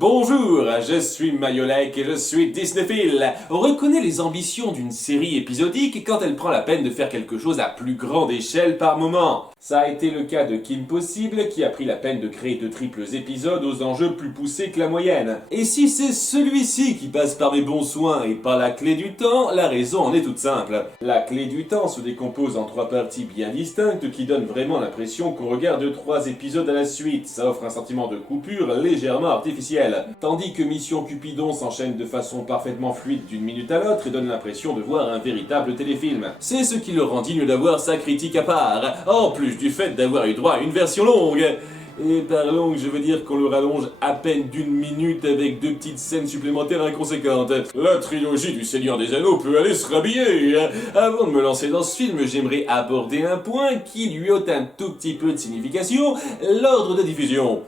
Bonjour, je suis Mayolek et je suis Disneyphile. On reconnaît les ambitions d'une série épisodique quand elle prend la peine de faire quelque chose à plus grande échelle par moment. Ça a été le cas de Kim Possible qui a pris la peine de créer de triples épisodes aux enjeux plus poussés que la moyenne. Et si c'est celui-ci qui passe par mes bons soins et pas la clé du temps, la raison en est toute simple. La clé du temps se décompose en 3 parties bien distinctes qui donnent vraiment l'impression qu'on regarde 3 épisodes à la suite. Ça offre un sentiment de coupure légèrement artificiel. Tandis que Mission Cupidon s'enchaîne de façon parfaitement fluide d'une minute à l'autre et donne l'impression de voir un véritable téléfilm. C'est ce qui le rend digne d'avoir sa critique à part, en plus du fait d'avoir eu droit à une version longue. Et par longue, je veux dire qu'on le rallonge à peine d'1 minute avec 2 petites scènes supplémentaires inconséquentes. La trilogie du Seigneur des Anneaux peut aller se rhabiller. Avant de me lancer dans ce film, j'aimerais aborder un point qui lui ôte un tout petit peu de signification, l'ordre de diffusion.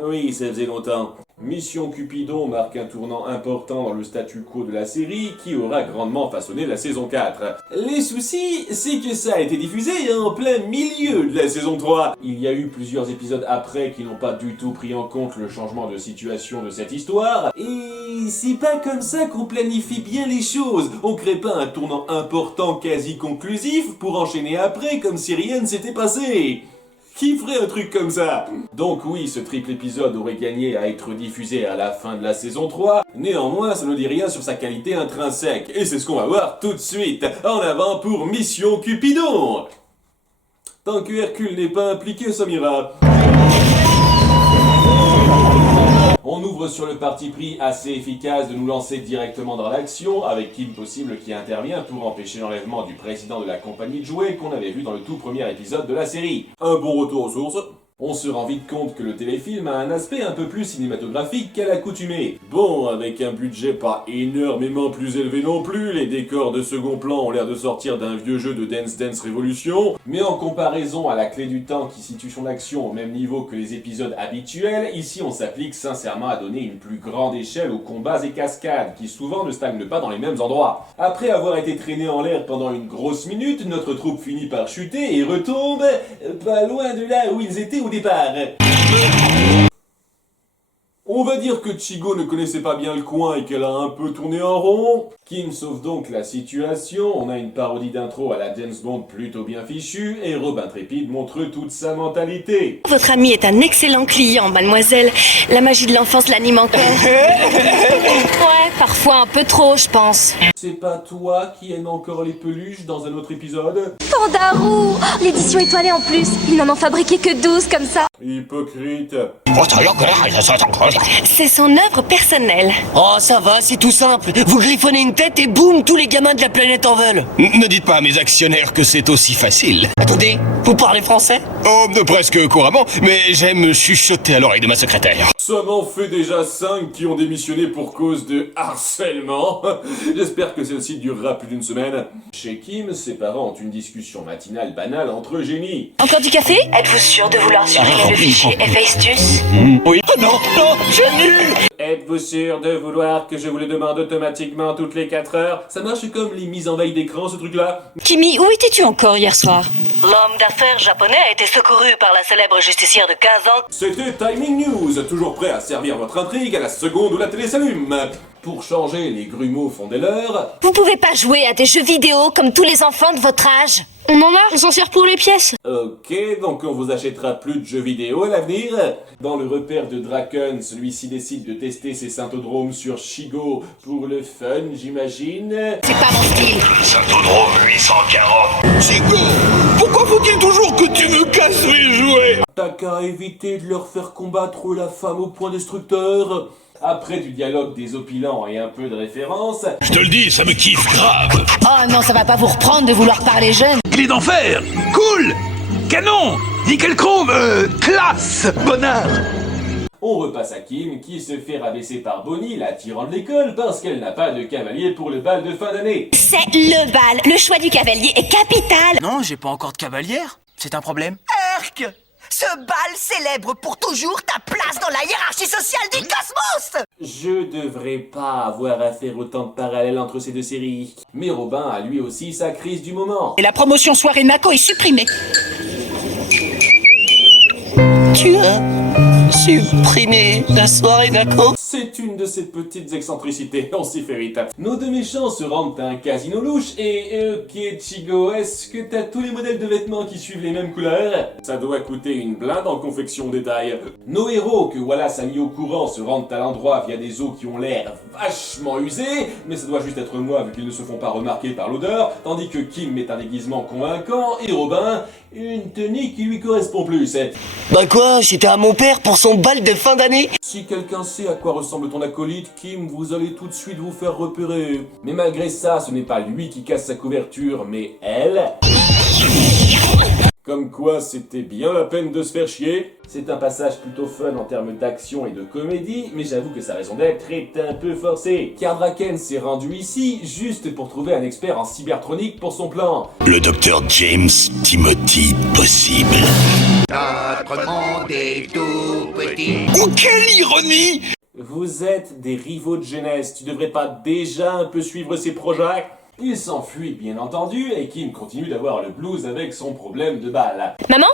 Oui, ça faisait longtemps. Mission Cupidon marque un tournant important dans le statu quo de la série qui aura grandement façonné la saison 4. Les soucis, c'est que ça a été diffusé en plein milieu de la saison 3. Il y a eu plusieurs épisodes après qui n'ont pas du tout pris en compte le changement de situation de cette histoire. Et c'est pas comme ça qu'on planifie bien les choses. On crée pas un tournant important quasi conclusif pour enchaîner après comme si rien ne s'était passé. Qui ferait un truc comme ça? Donc oui, ce triple épisode aurait gagné à être diffusé à la fin de la saison 3, néanmoins ça ne dit rien sur sa qualité intrinsèque, et c'est ce qu'on va voir tout de suite. En avant pour Mission Cupidon! Tant que Hercule n'est pas impliqué, ça m'ira. On ouvre sur le parti pris assez efficace de nous lancer directement dans l'action, avec Kim Possible qui intervient pour empêcher l'enlèvement du président de la compagnie de jouets qu'on avait vu dans le tout premier épisode de la série. Un bon retour aux sources. On se rend vite compte que le téléfilm a un aspect un peu plus cinématographique qu'à l'accoutumée. Bon, avec un budget pas énormément plus élevé non plus, les décors de second plan ont l'air de sortir d'un vieux jeu de Dance Dance Revolution, mais en comparaison à la clé du temps qui situe son action au même niveau que les épisodes habituels, ici on s'applique sincèrement à donner une plus grande échelle aux combats et cascades, qui souvent ne stagnent pas dans les mêmes endroits. Après avoir été traîné en l'air pendant une grosse minute, notre troupe finit par chuter et retombe pas loin de là où ils étaient au départ. On va dire que Chigo ne connaissait pas bien le coin et qu'elle a un peu tourné en rond. Kim sauve donc la situation, on a une parodie d'intro à la James Bond plutôt bien fichue, et Rob Intrépide montre toute sa mentalité. Votre ami est un excellent client, mademoiselle. La magie de l'enfance l'anime encore. Ouais, parfois un peu trop, je pense. C'est pas toi qui aimes encore les peluches dans un autre épisode? Pandarou! L'édition étoilée en plus. Ils n'en ont fabriqué que 12 comme ça. Hypocrite. C'est son œuvre personnelle. Oh, ça va, c'est tout simple. Vous griffonnez une tête et boum, tous les gamins de la planète en veulent. Ne dites pas à mes actionnaires que c'est aussi facile. Attendez, vous parlez français? Oh, presque couramment, mais j'aime chuchoter à l'oreille de ma secrétaire. Ça m'en fait déjà 5 qui ont démissionné pour cause de harcèlement. J'espère que celle-ci durera plus d'une semaine. Chez Kim, ses parents ont une discussion matinale banale entre génies. Encore du café? Êtes-vous sûr de vouloir supprimer le fichier Hephaestus? Oui. Oh non, j'annule. Êtes-vous sûr de vouloir que je vous le demande automatiquement toutes les 4 heures? Ça marche comme les mises en veille d'écran, ce truc-là? Kimi, où étais-tu encore hier soir? L'homme d'affaires japonais a été secouru par la célèbre justicière de 15 ans. C'était Timing News, toujours prêt à servir votre intrigue à la seconde où la télé s'allume. Pour changer, les grumeaux font des leurs. Vous pouvez pas jouer à des jeux vidéo comme tous les enfants de votre âge. On en a, on s'en sert pour les pièces. Ok, donc on vous achètera plus de jeux vidéo à l'avenir. Dans le repère de Draken, celui-ci décide de tester ses synthodromes sur Shigo pour le fun, j'imagine. C'est pas mon style. Synthodrome 840. Chico, pourquoi faut-il toujours que tu me casses mes jouets? T'as qu'à éviter de leur faire combattre la femme au point destructeur. Après du dialogue désopilant et un peu de référence. Je te le dis, ça me kiffe grave. Oh non, ça va pas vous reprendre de vouloir parler jeune. Clé d'enfer. Cool. Canon. Nickel chrome. Classe. Bonnard. On repasse à Kim qui se fait rabaisser par Bonnie, la tyran de l'école, parce qu'elle n'a pas de cavalier pour le bal de fin d'année. C'est le bal. Le choix du cavalier est capital. Non, j'ai pas encore de cavalière. C'est un problème. Herc! Ce bal célèbre pour toujours ta place dans la hiérarchie sociale du cosmos! Je devrais pas avoir à faire autant de parallèles entre ces deux séries. Mais Robin a lui aussi sa crise du moment. Et la promotion soirée Nako est supprimée. Tu as supprimer la soirée d'Ako. C'est une de ces petites excentricités, on s'y fait vite. Nos deux méchants se rendent à un casino louche et Kiichigo, est-ce que t'as tous les modèles de vêtements qui suivent les mêmes couleurs? Ça doit coûter une blinde en confection détail. Nos héros, que Wallace a mis au courant, se rendent à l'endroit via des eaux qui ont l'air vachement usés, mais ça doit juste être moi vu qu'ils ne se font pas remarquer par l'odeur, tandis que Kim met un déguisement convaincant et Robin, une tenue qui lui correspond plus. Bah quoi, c'était à mon père pour son bal de fin d'année? Si quelqu'un sait à quoi ressemble ton acolyte, Kim, vous allez tout de suite vous faire repérer. Mais malgré ça, ce n'est pas lui qui casse sa couverture, mais elle. Comme quoi, c'était bien la peine de se faire chier. C'est un passage plutôt fun en termes d'action et de comédie, mais j'avoue que sa raison d'être est un peu forcée. Car Draken s'est rendu ici juste pour trouver un expert en cybertronique pour son plan. Le docteur James Timothy Possible. Notre monde est tout petit. Oh, quelle ironie! Vous êtes des rivaux de jeunesse, tu devrais pas déjà un peu suivre ses projets? Il s'enfuit bien entendu et Kim continue d'avoir le blues avec son problème de balle. Maman,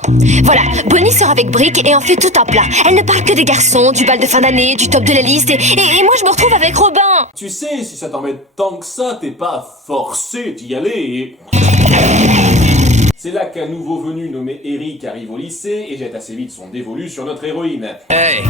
voilà, Bonnie sort avec Brick et en fait tout un plat. Elle ne parle que des garçons, du bal de fin d'année, du top de la liste et moi je me retrouve avec Robin. Tu sais, si ça t'embête tant que ça, t'es pas forcé d'y aller. C'est là qu'un nouveau venu nommé Eric arrive au lycée et jette assez vite son dévolu sur notre héroïne.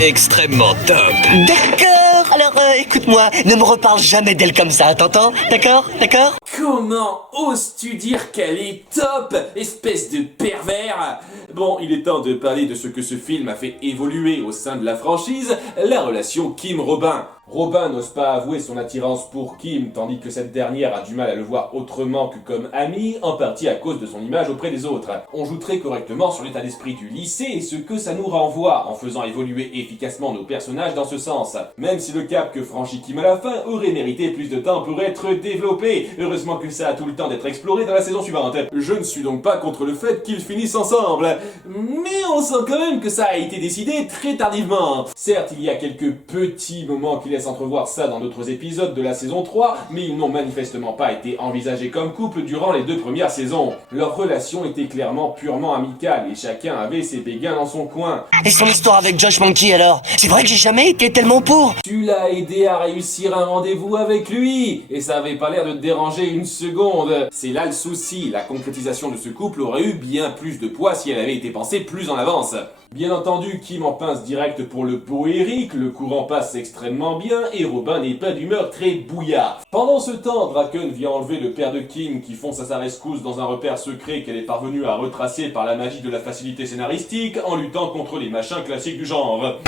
Extrêmement top. D'accord, alors écoute-moi, ne me reparle jamais d'elle comme ça, t'entends? D'accord? D'accord? Comment oses-tu dire qu'elle est top, espèce de pervers? Bon, il est temps de parler de ce que ce film a fait évoluer au sein de la franchise, la relation Kim-Robin. Robin n'ose pas avouer son attirance pour Kim, tandis que cette dernière a du mal à le voir autrement que comme ami, en partie à cause de son image auprès des autres. On joue très correctement sur l'état d'esprit du lycée et ce que ça nous renvoie, en faisant évoluer efficacement nos personnages dans ce sens. Même si le cap que franchit Kim à la fin aurait mérité plus de temps pour être développé. Heureusement que ça a tout le temps d'être exploré dans la saison suivante. Je ne suis donc pas contre le fait qu'ils finissent ensemble, mais on sent quand même que ça a été décidé très tardivement. Certes, il y a quelques petits moments qui laissent entrevoir ça dans d'autres épisodes de la saison 3, mais ils n'ont manifestement pas été envisagés comme couple durant les 2 premières saisons. Leur relation était clairement purement amicale et chacun avait ses béguins dans son coin. Et son histoire avec Josh Monkey alors? C'est vrai que j'ai jamais été tellement pour. Tu l'as aidé à réussir un rendez-vous avec lui, et ça avait pas l'air de te déranger une seconde. C'est là le souci, la concrétisation de ce couple aurait eu bien plus de poids si elle avait été pensée plus en avance. Bien entendu, Kim en pince direct pour le beau Eric, le courant passe extrêmement bien et Robin n'est pas d'humeur très bouillard. Pendant ce temps, Draken vient enlever le père de Kim qui fonce à sa rescousse dans un repère secret qu'elle est parvenue à retracer par la magie de la facilité scénaristique en luttant contre les machins classiques du genre.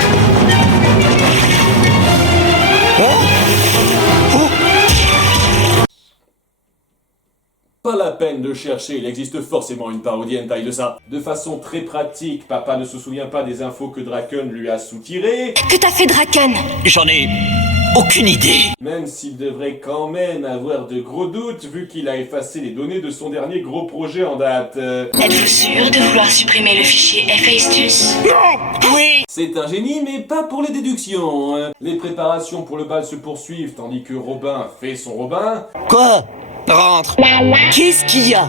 Pas la peine de chercher, il existe forcément une parodie hentai de ça. De façon très pratique, papa ne se souvient pas des infos que Draken lui a soutirées. Que t'as fait Draken? J'en ai aucune idée. Même s'il devrait quand même avoir de gros doutes vu qu'il a effacé les données de son dernier gros projet en date. Êtes-vous sûr de vouloir supprimer le fichier Hephaestus? Oui. C'est un génie, mais pas pour les déductions. Les préparations pour le bal se poursuivent tandis que Robin fait son Robin. Quoi? Rentre. Qu'est-ce qu'il y a?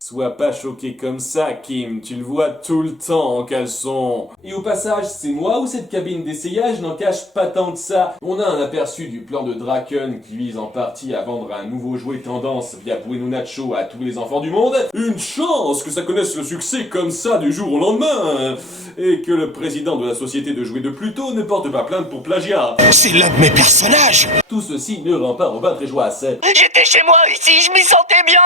Sois pas choqué comme ça, Kim, tu le vois tout le temps en caleçon. Et au passage, c'est moi ou cette cabine d'essayage n'en cache pas tant que ça? On a un aperçu du plan de Draken qui vise en partie à vendre un nouveau jouet tendance via Bueno Nacho à tous les enfants du monde. Une chance que ça connaisse le succès comme ça du jour au lendemain, et que le président de la société de jouets de Pluto ne porte pas plainte pour plagiat. C'est l'un de mes personnages. Tout ceci ne rend pas Robin très joyeux. J'étais chez moi ici, je m'y sentais bien.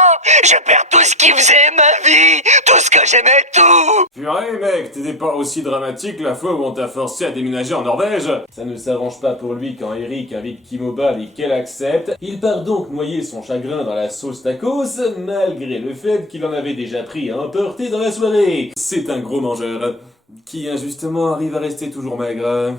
Je perds tout ce qui faisait ma vie, tout ce que j'aimais, tout. Purée mec, t'étais pas aussi dramatique la fois où on t'a forcé à déménager en Norvège. Ça ne s'arrange pas pour lui quand Eric invite Kim au bal et qu'elle accepte. Il part donc noyer son chagrin dans la sauce tacos, malgré le fait qu'il en avait déjà pris à emporter dans la soirée. C'est un gros mangeur, qui injustement arrive à rester toujours maigre.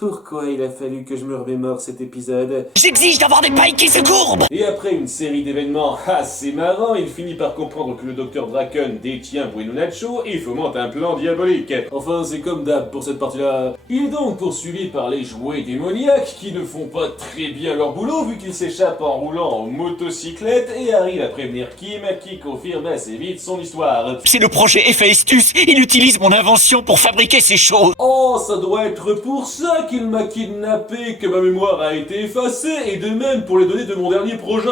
Pourquoi il a fallu que je me remémore cet épisode? J'exige d'avoir des pailles qui se courbent. Et après une série d'événements assez marrants, il finit par comprendre que le docteur Draken détient Bueno Nacho et fomente un plan diabolique. Enfin, c'est comme d'hab pour cette partie-là. Il est donc poursuivi par les jouets démoniaques qui ne font pas très bien leur boulot vu qu'ils s'échappent en roulant en motocyclette et arrive à prévenir Kim qui confirme assez vite son histoire. C'est le projet Héphaïstus. Il utilise mon invention pour fabriquer ces choses. Oh, ça doit être pour ça qu'il m'a kidnappé, que ma mémoire a été effacée, et de même pour les données de mon dernier projet.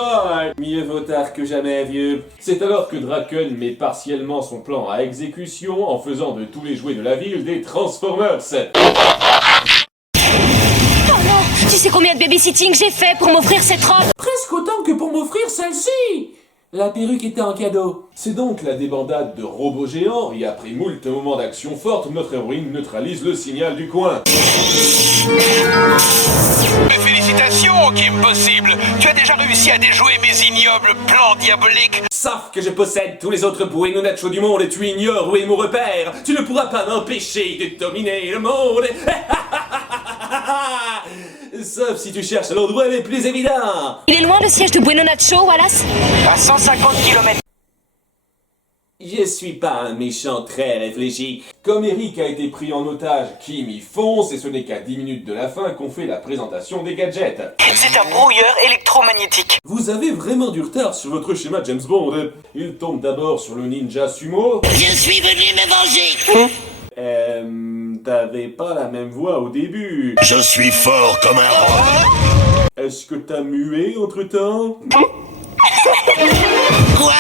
Mieux vaut tard que jamais, vieux. C'est alors que Draken met partiellement son plan à exécution en faisant de tous les jouets de la ville des Transformers. Oh non! Tu sais combien de babysitting j'ai fait pour m'offrir cette robe? Presque autant que pour m'offrir celle-ci. La perruque était en cadeau. C'est donc la débandade de robots géants, et après moult moments d'action forte, notre héroïne neutralise le signal du coin. Félicitations, Kim Possible. Tu as déjà réussi à déjouer mes ignobles plans diaboliques. Sauf que je possède tous les autres Bueno Nacho du monde et tu ignores où est mon repère. Tu ne pourras pas m'empêcher de dominer le monde. Sauf si tu cherches l'endroit le plus évident. Il est loin le siège de Bueno Nacho, Wallace? À 150 km. Je suis pas un méchant très réfléchi. Comme Eric a été pris en otage, Kim y fonce et ce n'est qu'à 10 minutes de la fin qu'on fait la présentation des gadgets. C'est un brouilleur électromagnétique. Vous avez vraiment du retard sur votre schéma James Bond. Il tombe d'abord sur le ninja sumo. Je suis venu me venger. T'avais pas la même voix au début. Je suis fort comme un roi. Est-ce que t'as mué entre-temps? Quoi?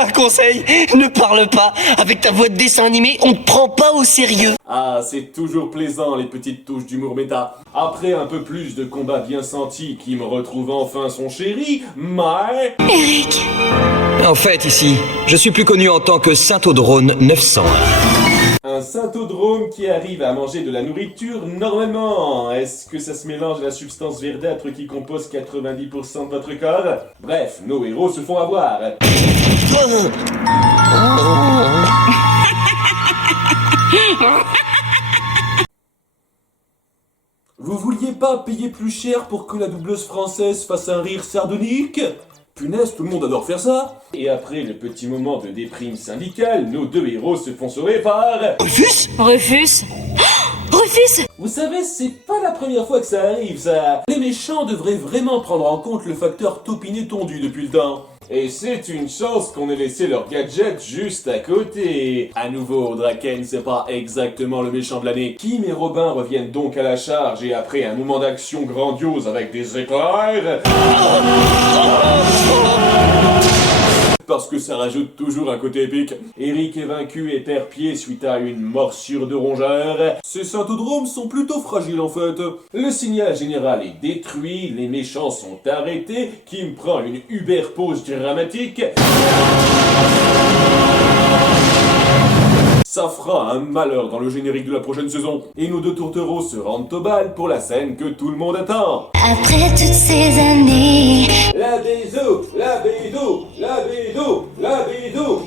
Un conseil, ne parle pas. Avec ta voix de dessin animé, on te prend pas au sérieux. Ah, c'est toujours plaisant les petites touches d'humour méta. Après un peu plus de combats bien sentis, Kim retrouve enfin son chéri, mais... Eric! En fait, ici, je suis plus connu en tant que Saint-Audrone 901. Un synthodrome qui arrive à manger de la nourriture normalement. Est-ce que ça se mélange à la substance verdâtre qui compose 90% de votre corps? Bref, nos héros se font avoir. Vous vouliez pas payer plus cher pour que la doubleuse française fasse un rire sardonique? Punaise, tout le monde adore faire ça. Et après le petit moment de déprime syndicale, nos deux héros se font sauver par... Rufus? Rufus? Rufus! Vous savez, c'est pas la première fois que ça arrive, ça. Les méchants devraient vraiment prendre en compte le facteur topiné tondu depuis le temps. Et c'est une chance qu'on ait laissé leur gadget juste à côté. À nouveau, Draken, c'est pas exactement le méchant de l'année. Kim et Robin reviennent donc à la charge et après un moment d'action grandiose avec des éclairs... Parce que ça rajoute toujours un côté épique. Eric est vaincu et perd pied suite à une morsure de rongeur. Ces synthodromes sont plutôt fragiles en fait. Le signal général est détruit, les méchants sont arrêtés, Kim prend une uber pause dramatique. Ça fera un malheur dans le générique de la prochaine saison. Et nos deux tourtereaux se rendent au bal pour la scène que tout le monde attend. Après toutes ces années, La bisou, la bidou, la bidou, la bidou.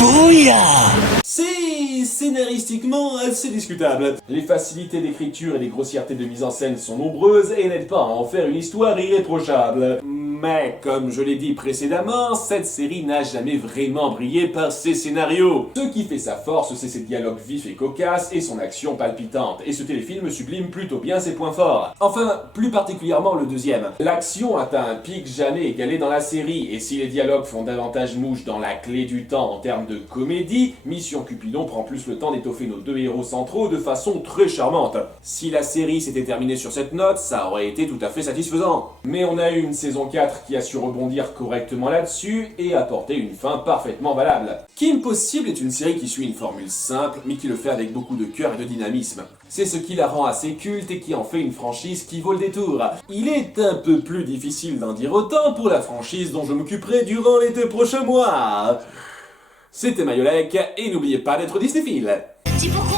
Bouillard! C'est scénaristiquement assez discutable. Les facilités d'écriture et les grossièretés de mise en scène sont nombreuses et n'aident pas à en faire une histoire irréprochable. Mais, comme je l'ai dit précédemment, cette série n'a jamais vraiment brillé par ses scénarios. Ce qui fait sa force, c'est ses dialogues vifs et cocasses et son action palpitante. Et ce téléfilm sublime plutôt bien ses points forts. Enfin, plus particulièrement le deuxième. L'action atteint un pic jamais égalé dans la série, et si les dialogues font davantage mouche dans la clé du temps en termes de comédie, Mission Cupidon prend plus le temps d'étoffer nos deux héros centraux de façon très charmante. Si la série s'était terminée sur cette note, ça aurait été tout à fait satisfaisant. Mais on a eu une saison 4 qui a su rebondir correctement là-dessus et apporter une fin parfaitement valable. Kim Possible est une série qui suit une formule simple, mais qui le fait avec beaucoup de cœur et de dynamisme. C'est ce qui la rend assez culte et qui en fait une franchise qui vaut le détour. Il est un peu plus difficile d'en dire autant pour la franchise dont je m'occuperai durant les 2 prochains mois. C'était Mayolek, et n'oubliez pas d'être Disneyphile. dis pourquoi